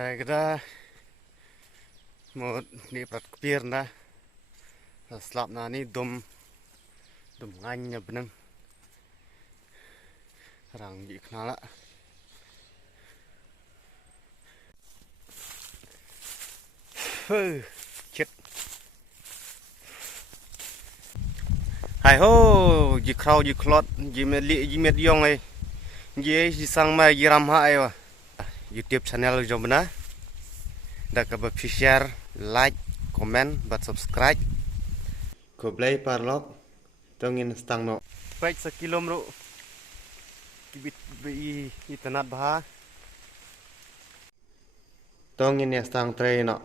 kita mau di perkepir na selap na ni dum nganya beneng rang di kenala chết hai ho ji khao ji klot ji met yong ai ji sang mai ji ram hai wa YouTube channel jom na dak ba share like comment but subscribe ko play parlok tongin stang no baik sekilom ro kibit bi itanat bah tongin ya stang tray no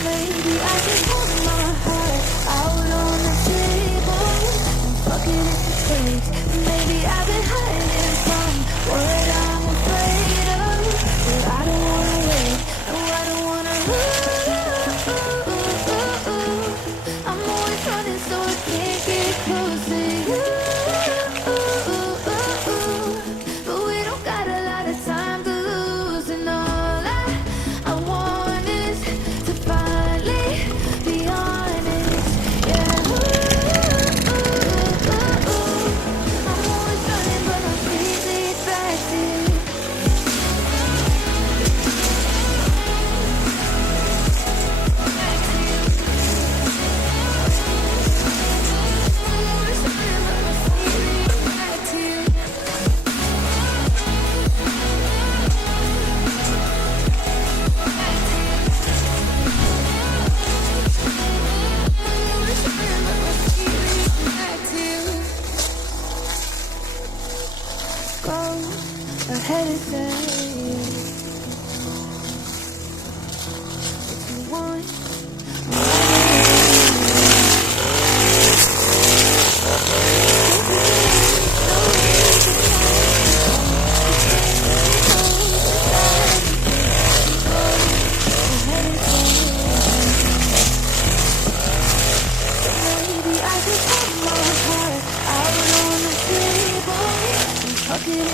Maybe I can put my heart out on the table and fuck it into space. Maybe I've been hiding from what I'm afraid of, but I don't wanna wait. No, I don't wanna I'm always running, so I can't get close to you. But we don't got a lot of time to lose, and all I want is to finally be honest. Yeah. I'm always running, but I'm completely back to you.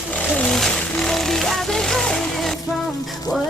if it hurts. Maybe I've been hiding from what